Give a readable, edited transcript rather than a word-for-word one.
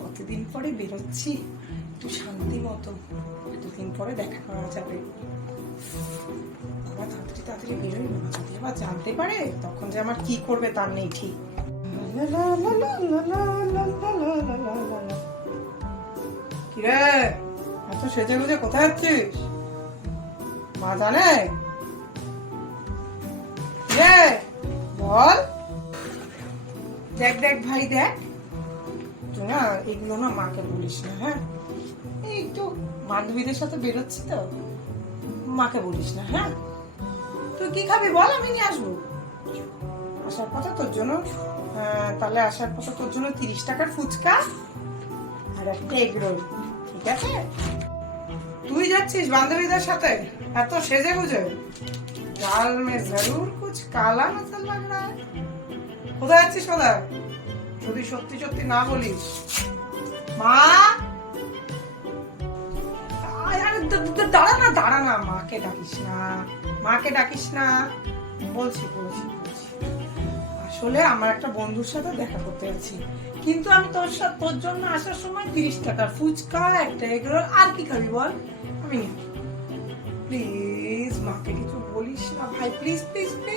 কতদিন পরে বেরোচ্ছি, একটু শান্তি মতো, এতদিন পরে দেখা করা যাবে। আবার তাড়াতাড়ি তাড়াতাড়ি বেরোই না, যদি আবার জানতে পারে তখন যে আমার কি করবে তার নেই ঠিক। কিরে, এত সেজে গুজে কোথায় যাচ্ছিস? মা জানে? রে বল। দেখ দেখ ভাই দেখ, তুই না এগুলো না মাকে বলিস না, হ্যাঁ? এই তো বান্ধবীদের সাথে বেরোচ্ছি তো, মাকে বলিস না, হ্যাঁ? তুই কি খাবি বল, আমি নিয়ে আসবো। আসার কথা তোর জন্য, তাহলে আসার কথা তোর জন্য 30 টাকার ফুচকা আর একটা এগ রোল, ঠিক আছে? তুই যাচ্ছিস বান্ধবীদের সাথে এত সেজে গুজে? দাল মে জরুর কুছ কালা নজর লাগ রা হ্যায়। কোথায় যাচ্ছিস কোথায়? যদি সত্যি সত্যি না বলিস। মা, দাঁড়া না দাঁড়া না, মাকে ডাকিস না, মাকে ডাকিস না। বলছি বলছি বলছি, আসলে আমার একটা বন্ধুর সাথে দেখা করতে আছি, কিন্তু আমি তোর জন্য আসার সময় 30 টাকার ফুচকা, একটা এগরোল, আর কি খাবি বল? আমি প্লিজ মাকে কিছু বলিস না ভাই, প্লিজ প্লিজ প্লিজ।